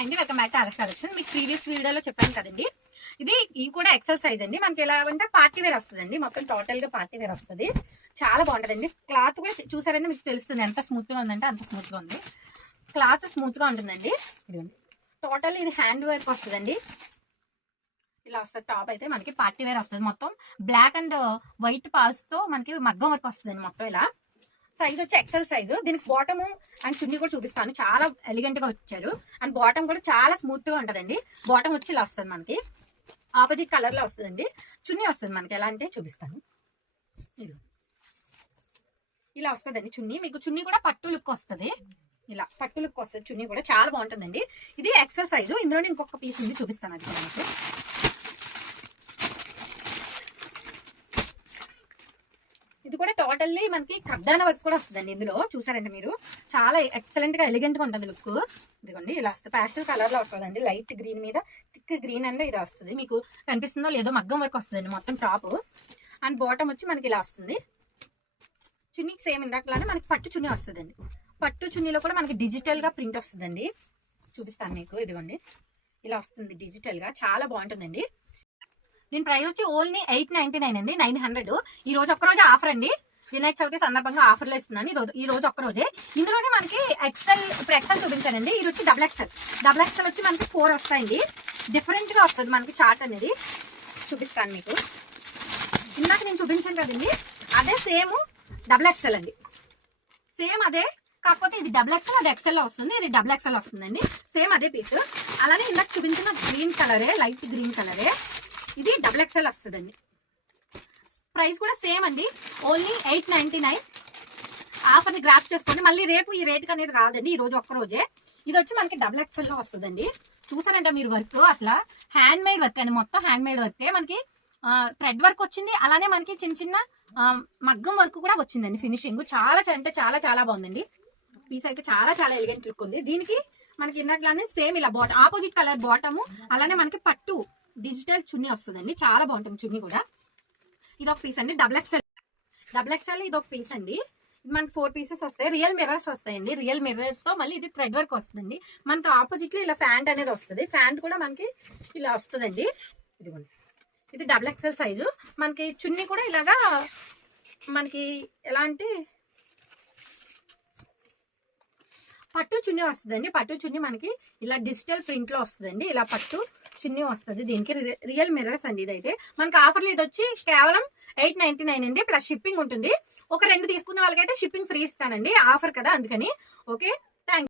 అండి welcome back to RS collection. మీకు previous వీడియోలో చెప్పాను కదండి, ఇది కూడా ఎక్సర్సైజ్ అండి. మనకి ఎలా అంటే పార్టీ వేర్ వస్తుందండి, మొత్తం టోటల్ గా పార్టీ వేర్ వస్తుంది. చాలా బాగుంటుందండి. క్లాత్ కూడా చూసారంటే మీకు తెలుస్తుంది ఎంత స్మూత్ గా ఉందంటే అంత స్మూత్ గా ఉంది. క్లాత్ స్మూత్ గా ఉంటుందండి. ఇదిగోండి టోటల్ ఇది హ్యాండ్ వర్క్ వస్తుందండి. ఇలా వస్తుంది. టాప్ అయితే మనకి పార్టీ వేర్ వస్తుంది. మొత్తం బ్లాక్ అండ్ వైట్ పాల్స్ తో మనకి మగ్గం వర్క్ వస్తుంది మొత్తం. ఇలా సైజ్ వచ్చి ఎక్సెల్ సైజు. దీనికి బాటమ్ అండ్ చున్నీ కూడా చూపిస్తాను. చాలా ఎలిగెంట్ గా వచ్చారు. అండ్ బాటమ్ కూడా చాలా స్మూత్ గా ఉంటదండి. బాటమ్ వచ్చి ఇలా వస్తుంది, మనకి ఆపోజిట్ కలర్ లో వస్తుందండి. చున్నీ వస్తుంది మనకి ఎలా అంటే చూపిస్తాను. ఇది ఇలా వస్తుందండి చున్నీ. మీకు చున్నీ కూడా పట్టు లుక్ వస్తుంది. ఇలా పట్టు లుక్ వస్తుంది చున్నీ కూడా చాలా బాగుంటుందండి. ఇది ఎక్సెల్ సైజు. ఇందులో ఇంకొక పీస్ ఉంది, చూపిస్తాను అది మనకి. ఇది కూడా టోటల్లీ మనకి కడ్డాన వర్క్ కూడా వస్తుందండి. ఇందులో చూసారంటే మీరు చాలా ఎక్సలెంట్ గా ఎలిగెంట్ గా ఉంటుంది లుక్. ఇదిగోండి ఇలా వస్తుంది. ప్యాస్టల్ కలర్ లో వస్తుందండి. లైట్ గ్రీన్ మీద థిక్ గ్రీన్ అంటే ఇది వస్తుంది. మీకు కనిపిస్తుందో లేదో మగ్గం వర్క్ వస్తుందండి మొత్తం టాప్. అండ్ బాటమ్ వచ్చి మనకి ఇలా వస్తుంది. చున్నీకి సేమ్ ఇందాకలానే మనకి పట్టు చున్నీ వస్తుందండి. పట్టు చున్నీలో కూడా మనకి డిజిటల్ గా ప్రింట్ వస్తుందండి. చూపిస్తాను మీకు. ఇదిగోండి ఇలా వస్తుంది డిజిటల్ గా, చాలా బాగుంటుందండి. దీని ప్రైస్ వచ్చి ఓన్లీ 899 అండి, 900. ఈ రోజు ఒక్కరోజే ఆఫర్ అండి. వినాయక చవితి సందర్భంగా ఆఫర్లో ఇస్తున్నాను. ఈ రోజు ఒక్కరోజే. ఇందులోనే మనకి ఎక్సెల్, ఇప్పుడు ఎక్సెల్ చూపించానండి. ఇది వచ్చి డబుల్ ఎక్సెల్. డబుల్ ఎక్సెల్ వచ్చి మనకి 4 వస్తాయండి. డిఫరెంట్ గా వస్తుంది మనకి చార్ట్ అనేది. చూపిస్తాను మీకు. ఇందాక నేను చూపించాను కదండి, అదే సేమ్ డబుల్ ఎక్సెల్ అండి. సేమ్ అదే, కాకపోతే ఇది డబుల్ ఎక్సెల్, అది ఎక్సెల్ లో వస్తుంది. ఇది డబుల్ ఎక్సెల్ వస్తుందండి. సేమ్ అదే పీస్. అలానే ఇందాక చూపించిన గ్రీన్ కలరే, లైట్ గ్రీన్ కలరే, ఇది డబుల్ ఎక్సెల్ వస్తుందండి. ప్రైస్ కూడా సేమ్ అండి, ఓన్లీ 899. ఆఫర్ని గ్రాప్ చేసుకోండి. మళ్ళీ రేపు ఈ రేట్ అనేది రాదండి, ఈ రోజు ఒక్కరోజే. ఇది వచ్చి మనకి డబుల్ ఎక్సెల్ లో వస్తుందండి. చూసారంటే మీరు వర్క్ అసలు హ్యాండ్ మేడ్ వర్క్ అండి. మొత్తం హ్యాండ్ మేడ్ వర్కే. మనకి థ్రెడ్ వర్క్ వచ్చింది. అలానే మనకి చిన్న చిన్న మగ్గం వర్క్ కూడా వచ్చిందండి. ఫినిషింగ్ చాలా అంటే చాలా చాలా బాగుందండి. పీస్ అయితే చాలా చాలా ఎలిగెంట్ లుక్ ఉంది. దీనికి మనకి ఇన్నట్లానే సేమ్ ఇలా బాటమ్, ఆపోజిట్ కలర్ బాటము, అలానే మనకి పట్టు డిజిటల్ చున్నీ వస్తుందండి. చాలా బాగుంటుంది చున్నీ కూడా. ఇది ఒక పీస్ అండి డబుల్ ఎక్సెల్. డబుల్ ఎక్సెల్ ఇది ఒక పీస్ అండి. మనకి 4 పీసెస్ వస్తాయి. రియల్ మిర్రర్స్ వస్తాయండి. రియల్ మిర్రర్స్ తో మళ్ళీ ఇది థ్రెడ్ వర్క్ వస్తుందండి. మనకి ఆపోజిట్ లో ఇలా ఫ్యాంట్ అనేది వస్తుంది. ఫ్యాంట్ కూడా మనకి ఇలా వస్తుందండి. ఇదిగోండి ఇది డబుల్ ఎక్సెల్ సైజు. మనకి చున్నీ కూడా ఇలాగా మనకి ఎలా అంటే పట్టు చున్నీ వస్తుందండి. పట్టు చున్నీ మనకి ఇలా డిజిటల్ ప్రింట్ లో వస్తుందండి. ఇలా పట్టు చున్నీ వస్తుంది. దీనికి రియల్ మిర్రర్స్ అండి. ఇదైతే మనకి ఆఫర్లు ఇది వచ్చి కేవలం 899 అండి, ప్లస్ షిప్పింగ్ ఉంటుంది. ఒక 2 తీసుకున్న వాళ్ళకైతే షిప్పింగ్ ఫ్రీ ఇస్తానండి. ఆఫర్ కదా అందుకని. ఓకే.